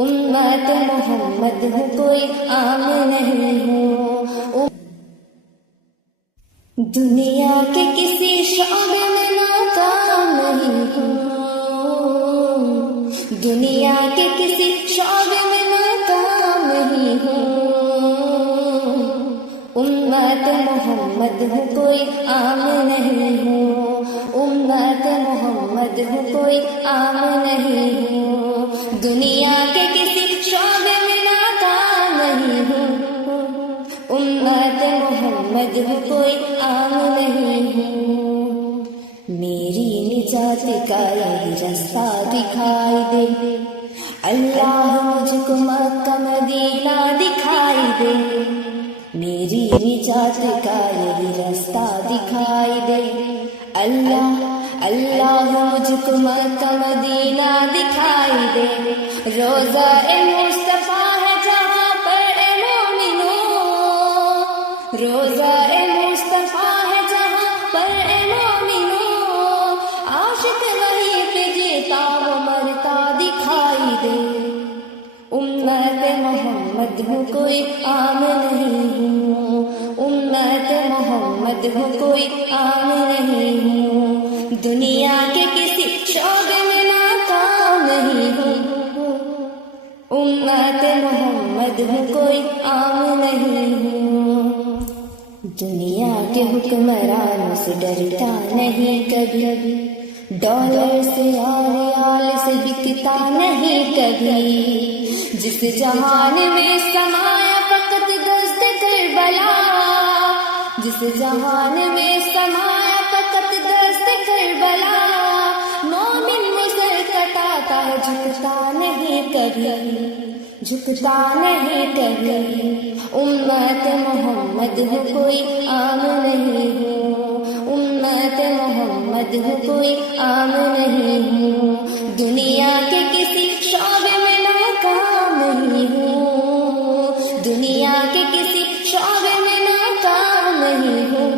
امت محمد ہوں کوئی عام نہیں ہوں، دنیا کے کسی شعبے میں ناکام نہیں ہوں، دنیا کے کسی شعبے میں ناکام نہیں ہوں، امت محمد ہوں کوئی عام نہیں ہوں، امت محمد ہوں کوئی عام نہیں ہوں، دنیا کے کسی شعبے میں ناکام نہیں ہوں، امت محمد ہوں کوئی عام نہیں ہوں، میری نجات کا یہی رستہ دکھائی دے، اللہ مجھ کو مکہ مدینہ دکھائی دے، میری نجات کا یہی رستہ دکھائی دے، اللہ مجھ کو مکہ مدینہ دکھائی دے، روزہ مصطفیٰ ہے جہاں پر اے مومنو، روزہ مصطفیٰ ہے جہاں پر اے مومنو، عاشق وہیں پہ جیتا وہ مرتا دکھائی دے، امت محمد ہوں کوئی عام نہیں ہوں، امت محمد ہوں کوئی عام نہیں ہوں، دنیا کے کسی شعبے میں ناکام نہیں ہوں، امت محمد ہوں کوئی عام نہیں ہوں، دنیا کے حکمرانوں سے ڈرتا نہیں کبھی، ڈالر سے یا ریال سے بکتا نہیں کبھی، جس جہان میں سمایا فقط دست کربلا، جس جہان میں سمایا فقط دست کربلا، مومن وہ سر کٹاتا ہے جھکتا نہیں کبھی، جھکتا نہیں کبھی، امت محمد ہوں کوئی عام نہیں ہوں، امت محمد ہوں کوئی عام نہیں ہوں، دنیا کے کسی شعبے میں ناکام نہیں ہوں، دنیا کے کسی شعبے میں ناکام نہیں ہوں،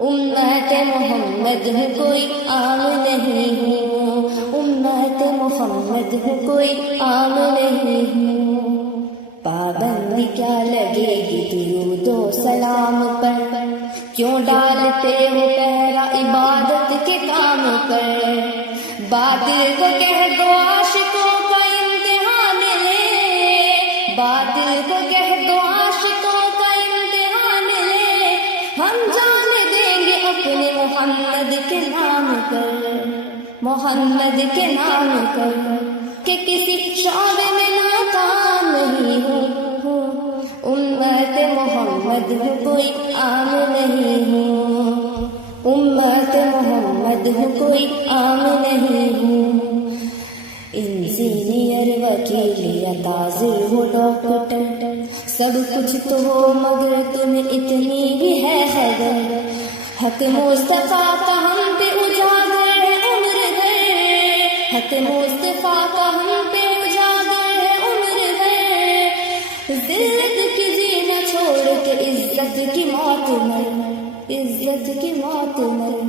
امت محمد ہوں کوئی عام نہیں ہوں، امت محمد ہوں کوئی عام نہیں ہوں، پابندی کیا لگے گی درود و سلام پر، کیوں ڈالتے ہو پہرا عبادت کے کام پر، باطل کو کہہ دو عاشقوں کا امتحان لے، باطل کو کہہ دو عاشقوں کا امتحان لے، ہم جان دیں گے اپنے محمد کے نام پر، محمد کے نام پر، کہ کسی شعبے میں ناکام نہیں ہوں، امت محمد ہوں کوئی عام نہیں ہوں، امت محمد ہوں کوئی عام نہیں ہوں، انجینئر وکیل یا تاجر ہو ڈاکٹر، سب کچھ تو ہو مگر تمہیں اتنی بھی ہے خبر، حق مصطفیٰ کا ہم پہ اجاگر ہے عمر بھر، حق مصطفیٰ کا ہم پہ اجاگر ہے عمر بھر، ذلت کی جینا چھوڑ کے عزت کی موت مر، عزت کی موت مر،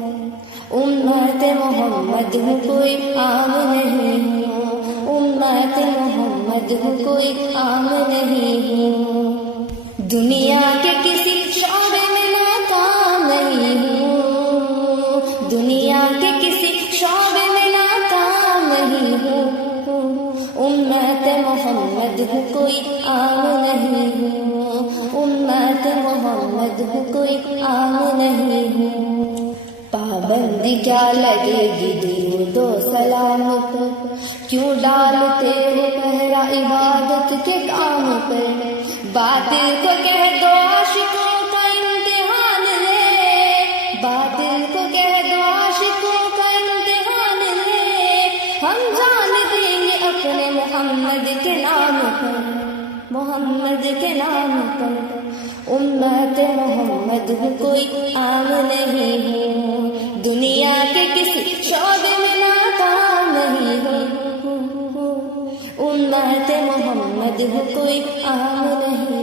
امت محمد ہوں کوئی عام نہیں ہوں، امت محمد ہوں کوئی عام نہیں ہوں، دنیا کے کسی شعبے میں ناکام نہیں ہوں، دنیا کے کسی شعبے میں ناکام نہیں ہوں، امت محمد ہوں کوئی عام نہیں ہوں، امت محمد ہوں کوئی عام نہیں ہوں، پابندی کیا لگے گی درود و سلام پر، کیوں ڈالتے ہو پہرا عبادت کے کام پر، باطل کو کہہ دو عاشقوں کا امتحان لے، باطل کو کہہ دو عاشقوں کا امتحان لے، ہم جان دیں گے اپنے محمد کے نام پر، محمد کے نام پر، امت محمد ہوں کوئی عام نہیں ہوں، دنیا کے کسی شعبے میں ناکام نہیں ہوں، امت محمد ہوں کوئی عام نہیں